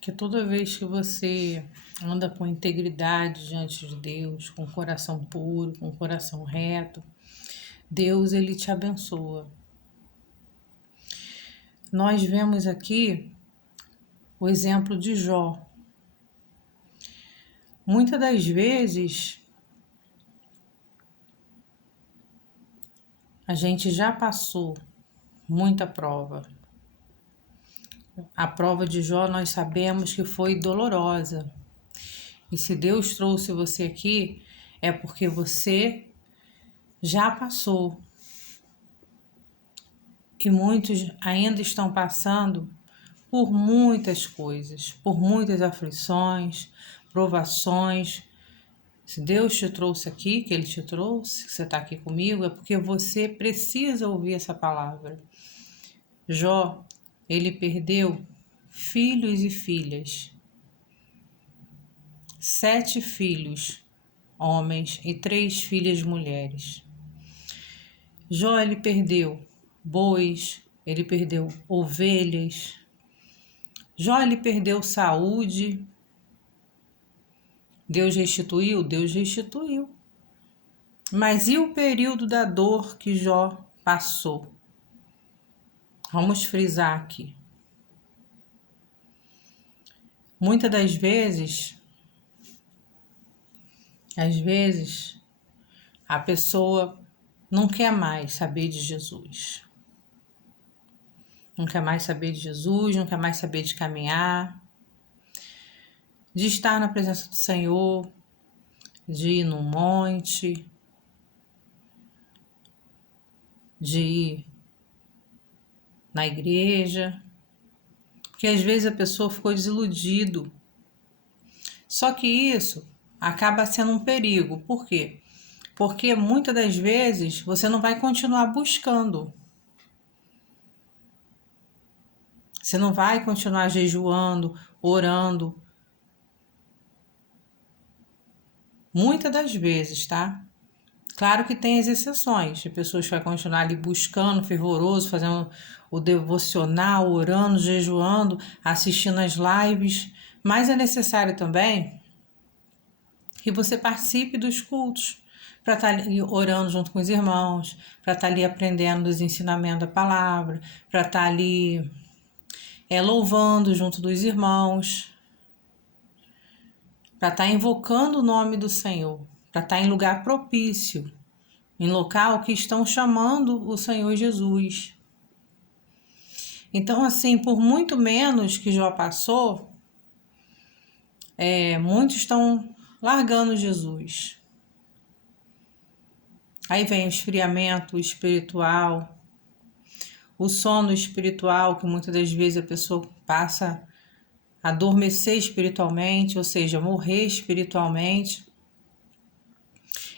Que toda vez que você anda com integridade diante de Deus, com coração puro, com coração reto, Deus ele te abençoa. Nós vemos aqui o exemplo de Jó. Muitas das vezes a gente já passou muita prova. A prova de Jó nós sabemos que foi dolorosa. E se Deus trouxe você aqui, é porque você já passou. E muitos ainda estão passando por muitas coisas, por muitas aflições, provações. Se Deus te trouxe aqui, que Ele te trouxe, que você está aqui comigo, é porque você precisa ouvir essa palavra. Jó, ele perdeu filhos e filhas. 7 filhos, homens, e 3 filhas mulheres. Jó, ele perdeu bois, ele perdeu ovelhas. Jó, ele perdeu saúde. Deus restituiu? Deus restituiu. Mas e o período da dor que Jó passou? Vamos frisar aqui. Muitas das vezes, a pessoa não quer mais saber de Jesus. Não quer mais saber de Jesus, não quer mais saber de caminhar, de estar na presença do Senhor, de ir no monte, de ir na igreja, porque às vezes a pessoa ficou desiludido. Só que isso acaba sendo um perigo. Por quê? Porque muitas das vezes você não vai continuar buscando. Você não vai continuar jejuando, orando. Muitas das vezes, tá? Claro que tem as exceções, de pessoas que vão continuar ali buscando, fervoroso, fazendo o devocional, orando, jejuando, assistindo as lives, mas é necessário também que você participe dos cultos, para estar ali orando junto com os irmãos, para estar ali aprendendo os ensinamentos da palavra, para estar ali louvando junto dos irmãos, para estar invocando o nome do Senhor, para estar em lugar propício, em local que estão chamando o Senhor Jesus. Então, assim, por muito menos que Jó passou, muitos estão largando Jesus. Aí vem o esfriamento espiritual, o sono espiritual, que muitas das vezes a pessoa passa a adormecer espiritualmente, ou seja, morrer espiritualmente.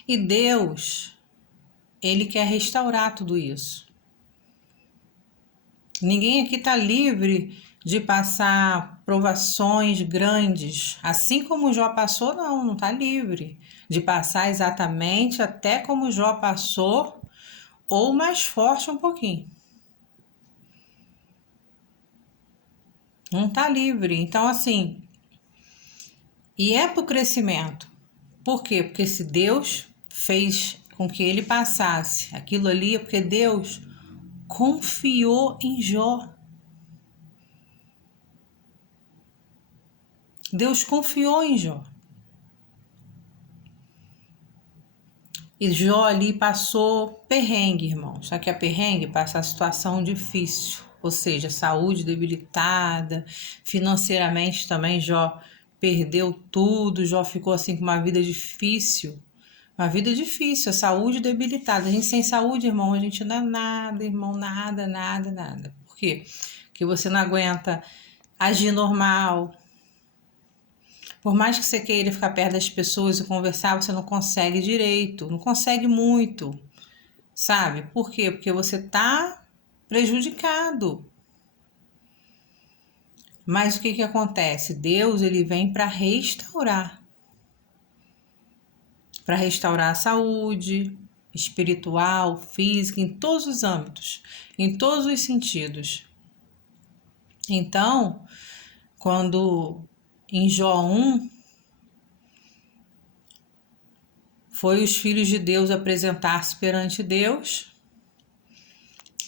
E Deus, Ele quer restaurar tudo isso. Ninguém aqui está livre de passar provações grandes. Assim como Jó passou, não está livre de passar exatamente até como Jó passou, ou mais forte um pouquinho. Não está livre. Então, assim, e é para o crescimento. Por quê? Porque se Deus fez com que ele passasse aquilo ali, é porque Deus confiou em Jó. Deus confiou em Jó. E Jó ali passou perrengue, irmão. Sabe que é perrengue? Passar situação difícil. Ou seja, saúde debilitada, financeiramente também Jó perdeu tudo, Jó ficou assim com uma vida difícil. Uma vida difícil, a saúde debilitada. A gente sem saúde, irmão, a gente não é nada, irmão, nada, nada, nada. Por quê? Porque você não aguenta agir normal. Por mais que você queira ficar perto das pessoas e conversar, você não consegue direito, não consegue muito, sabe? Por quê? Porque você tá prejudicado. Mas o que acontece? Deus, ele vem para restaurar. Para restaurar a saúde espiritual, física, em todos os âmbitos, em todos os sentidos. Então, quando em Jó 1 foi os filhos de Deus apresentar-se perante Deus,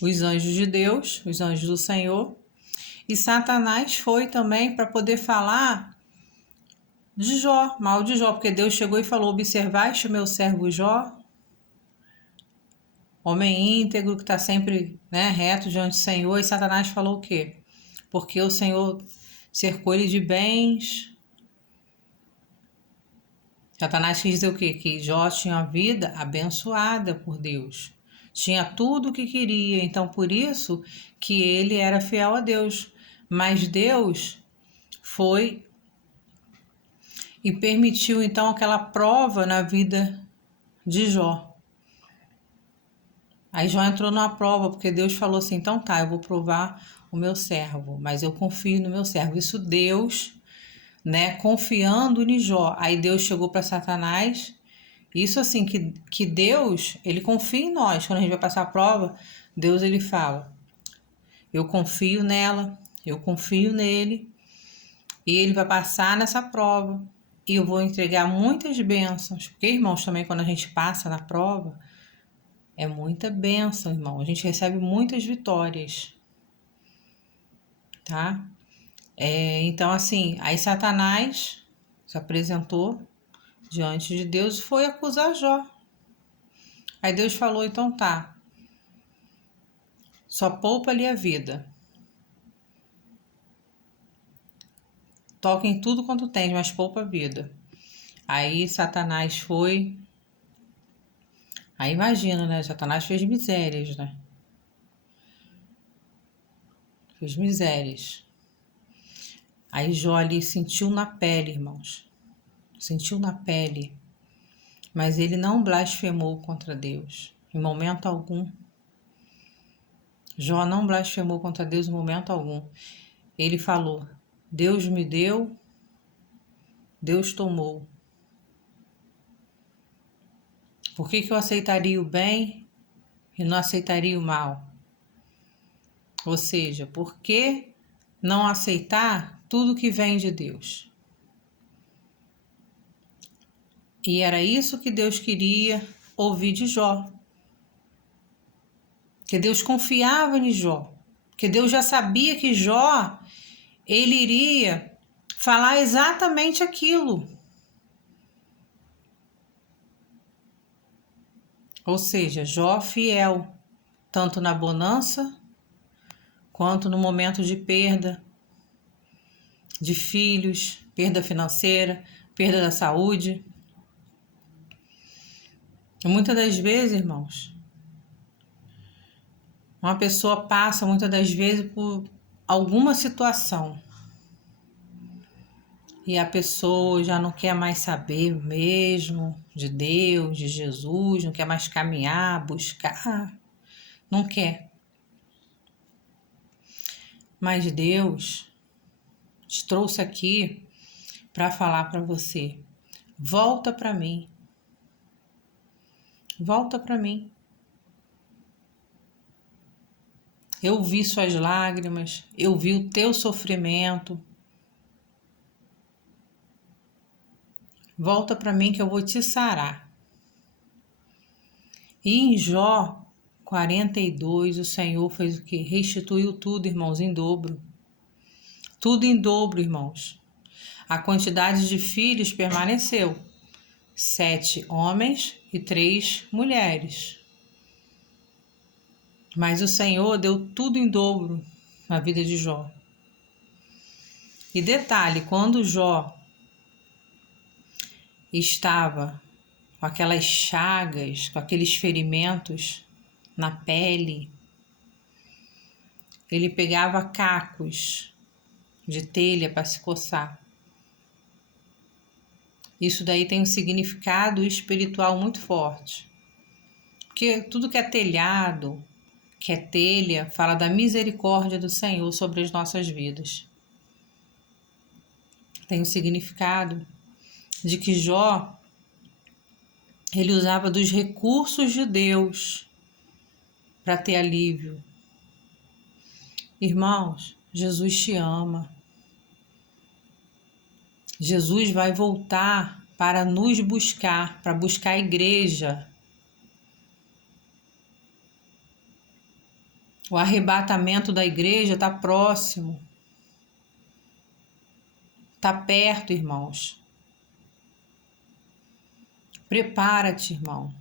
os anjos de Deus, os anjos do Senhor, e Satanás foi também para poder falar de Jó, mal de Jó, porque Deus chegou e falou: observaste o meu servo Jó, homem íntegro que está sempre, né, reto diante do Senhor. E Satanás falou o quê? Porque o Senhor cercou ele de bens. Satanás quis dizer o quê? Que Jó tinha uma vida abençoada por Deus. Tinha tudo o que queria. Então, por isso que ele era fiel a Deus. Mas Deus foi e permitiu, então, aquela prova na vida de Jó. Aí Jó entrou numa prova, porque Deus falou assim: então tá, eu vou provar o meu servo, mas eu confio no meu servo. Isso Deus, né, confiando em Jó. Aí Deus chegou para Satanás. Isso assim, que Deus, ele confia em nós. Quando a gente vai passar a prova, Deus, ele fala: eu confio nela, eu confio nele, e ele vai passar nessa prova. E eu vou entregar muitas bênçãos. Porque, irmãos, também quando a gente passa na prova, é muita bênção, irmão. A gente recebe muitas vitórias, tá? Então, assim, aí Satanás se apresentou diante de Deus e foi acusar Jó. Aí Deus falou: então tá, só poupa-lhe a vida. Toca em tudo quanto tem, mas poupa a vida. Aí Satanás foi. Aí imagina, né? Satanás fez misérias, né? Fez misérias. Aí Jó ali sentiu na pele, irmãos. Sentiu na pele. Mas ele não blasfemou contra Deus, em momento algum. Jó não blasfemou contra Deus em momento algum. Ele falou: Deus me deu, Deus tomou. Por que eu aceitaria o bem e não aceitaria o mal? Ou seja, por que não aceitar tudo que vem de Deus? E era isso que Deus queria ouvir de Jó. Que Deus confiava em Jó. Que Deus já sabia que Jó, ele iria falar exatamente aquilo. Ou seja, Jó fiel, tanto na bonança, quanto no momento de perda, de filhos, perda financeira, perda da saúde. E muitas das vezes, irmãos, uma pessoa passa muitas das vezes por alguma situação e a pessoa já não quer mais saber mesmo de Deus, de Jesus, não quer mais caminhar, buscar, não quer. Mas Deus te trouxe aqui para falar para você: volta para mim. Volta para mim. Eu vi suas lágrimas, eu vi o teu sofrimento. Volta para mim que eu vou te sarar. E em Jó 42, o Senhor fez o quê? Restituiu tudo, irmãos, em dobro. Tudo em dobro, irmãos. A quantidade de filhos permaneceu: 7 homens e 3 mulheres. Mas o Senhor deu tudo em dobro na vida de Jó. E detalhe, quando Jó estava com aquelas chagas, com aqueles ferimentos na pele, ele pegava cacos de telha para se coçar. Isso daí tem um significado espiritual muito forte. Porque tudo que é telhado, que é telha, fala da misericórdia do Senhor sobre as nossas vidas. Tem um significado de que Jó, ele usava dos recursos de Deus para ter alívio. Irmãos, Jesus te ama. Jesus vai voltar para nos buscar, para buscar a igreja. O arrebatamento da igreja está próximo. Está perto, irmãos. Prepara-te, irmão.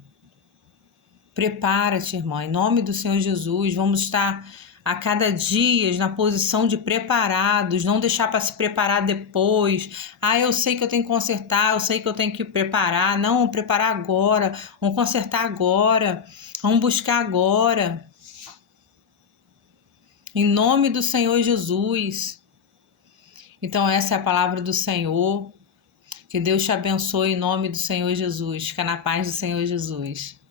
Prepara-te, irmão. Em nome do Senhor Jesus, vamos estar a cada dia na posição de preparados, não deixar para se preparar depois. Eu sei que eu tenho que consertar, eu sei que eu tenho que preparar. Não, vamos preparar agora, vamos consertar agora, vamos buscar agora. Em nome do Senhor Jesus. Então essa é a palavra do Senhor. Que Deus te abençoe em nome do Senhor Jesus. Fica na paz do Senhor Jesus.